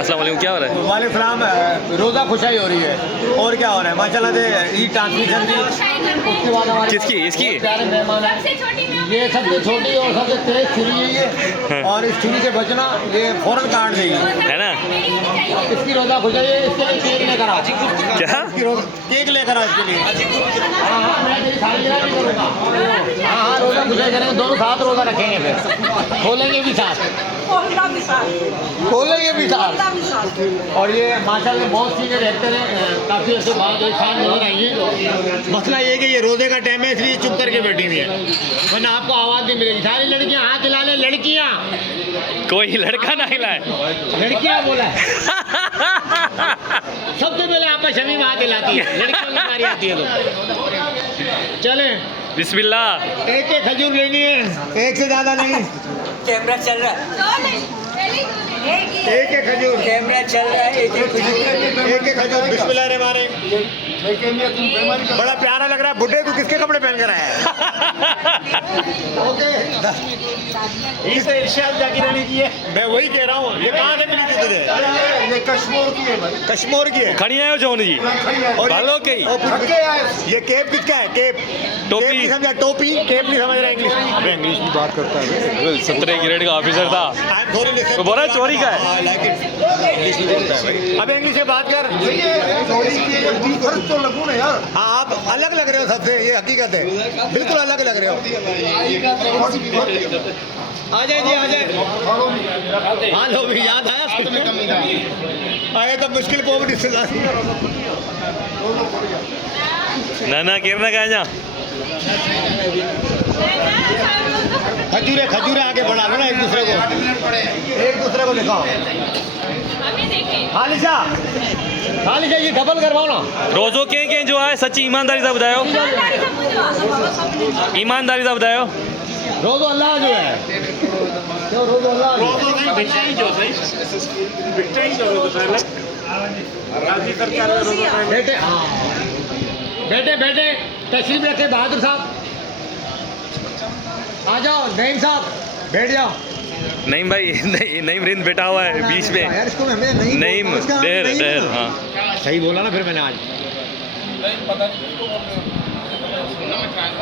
अस्सलाम वालेकुम, क्या हो रहा है? वालेकुम सलाम। रोज़ा खुशाई हो रही है और क्या हो रहा है माशाल्लाह से ईद ट्रांसमिशन भी। उसके बाद हमारे किसकी? इसकी? प्यारे मेहमान हैं। ये सबसे छोटी और सबसे तेज छुरी है ये, और इस छुरी से बचना ये फौरन काट देगी, है ना? इसकी रोज़ा खुशाई है। इसके लिए केक लेकर आओ। क्या? इसकी केक लेकर आओ इसके लिए। हाँ हाँ, मैं तेरी थाली नहीं करूँगा। हाँ हाँ, रोज़ा खुशाई करेंगे, दोनों साथ रोज़ा रखेंगे, फिर खोलेंगे भी साथ, खोलेंगे भी साथ। और ये माशाल्लाह बहुत सीनियर एक्टर हैं, काफ़ी ऐसे बात एक साथ नजर आएंगे। मसला ये है कि ये रोज़े का टाइम है, इसलिए चुप करके बैठी हुई है, वरना आपको आवाज़ नहीं मिलेगी। सारी लड़कियां हाथ हिला ले, लड़कियां, कोई लड़का ना हिलाए। लड़कियां बोला है। सबसे पहले आपका शमीम हाथ हिलाती है, लड़कियों की बारी आती है तो चले। बिस्मिल्लाह। एक एक खजूर लेनी है, एक से ज़्यादा नहीं। कैमरा चल रहा है, एक एक खजूर, कैमरा चल रहा है, एक एक एक एक खजूर। बिस्मिल्लाह रहमान रहीम। बड़ा प्यारा लग रहा है। बुड्ढे तू किसके कपड़े पहन कर आया है? ओके, इसे इरशाद जाकिर अली की है। मैं वही कह रहा हूँ, ये कहाँ से मिली थी तुझे? ये कश्मीर की है भाई। कश्मीर की है। खड़ी आयो जौन जी। और भालो कई। ये केप किसका है? केप टोपी। केप नहीं समझा, टोपी केप नहीं समझ रहा इंग्लिश। अबे इंग्लिश में बात करता है। 17 ग्रेड का ऑफिसर था। वो बोला चोरी का है। अब इंग्लिश में बात कर। चोरी की है, फर्क तो लगू ना यार। हाँ, आप अलग लग रहे हो सबसे, ये हकीकत है, बिल्कुल अलग लग रहे हो। आ जाए जी, आ जाए। हाँ लो भी याद आया, आए तो मुश्किल को भी रिश्तेदारी। ना किरना कहा जा। खजूरे खजूरे आगे बढ़ा लो ना एक दूसरे को दिखाओ। खालिशा, खालिशा ये डबल करवाओ ना। रोज़ो के जो है सच्ची ईमानदारी से बतायो, ईमानदारी से बतायो। रोज़ो अल्लाह जो है, जो रोज़ो अल्लाह जो बेटे। हाँ बेटे बेटे तशरीफ रखे बहादुर साहब, आ जाओ। नईम साहब बैठ जाओ। नईम भाई, नईम रिंद बैठा हुआ है बीच में। यार इसको हमें नईम देर हाँ सही बोला ना फिर मैंने आज।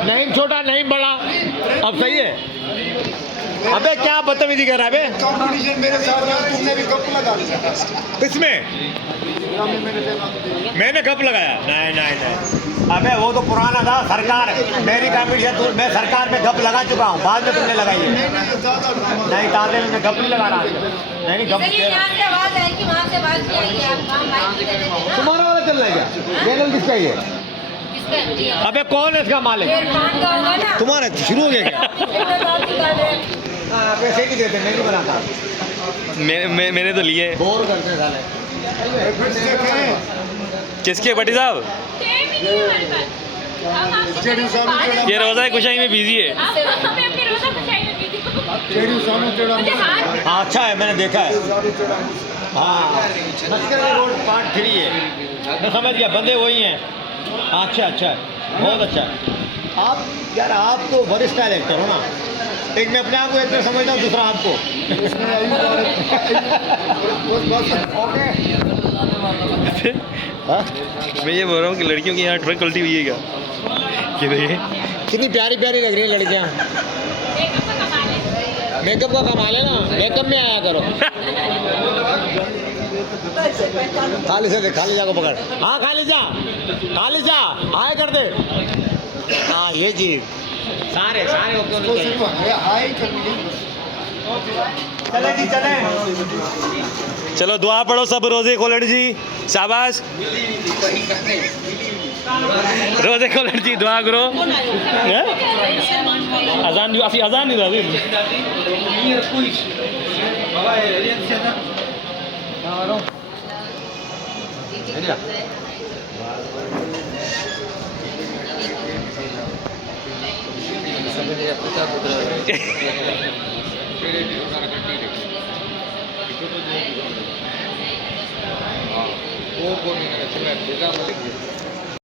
नईम छोटा, नईम बड़ा, अब सही है। अबे क्या बदतमीजी कर रहा है बे? कंपटीशन मेरे साथ है, तुमने भी कप लगा दिया। किसमें? मैंने कब लगाया? नहीं नहीं नहीं, अबे वो तो पुराना था। सरकार मेरी कंपटीशन तो मैं सरकार में गप लगा चुका हूँ, बाद में तुमने लगाई है। नहीं ताज़े में मैं गप नहीं लगा रहा। नहीं गप तुम्हारा वाला चल रहा है क्या? चैनल किसका ही है? अबे कौन है इसका मालिक? तुम्हारा शुरू हो गया क्या? हाँ, पैसे नहीं देते, मैं नहीं बनाता। मैंने तो लिए। बोर करते साले। किसके भट्टी साहब? ये रोज़ा खुशाई में बिजी है। हाँ अच्छा है, मैंने देखा है। हाँ नस्कर रोड पार्ट 3 है, मैं समझ गया, बंदे वही हैं। अच्छा अच्छा है, बहुत अच्छा है। आप यार आप तो वरिष्ठ एक्टर हो ना। एक मैं अपने आप को एक्टर समझता हूँ, दूसरा आपको। मैं ये बोल रहा हूँ कि लड़कियों की यहाँ ट्रक उल्टी हुई है क्या? कि देखिए कितनी प्यारी प्यारी लग रही है लड़कियाँ। मेकअप का कमाल है ना, मेकअप में आया करो। खाली जा को पकड़। हाँ खाली जा आए कर दे। हाँ ये जी सारे चले जी चले। चलो दुआ पढ़ो सब रोज़े खोलड़ जी, शाबाश। रोज़े खोलड़ जी दुआ करो। अजान नहीं रहा। वो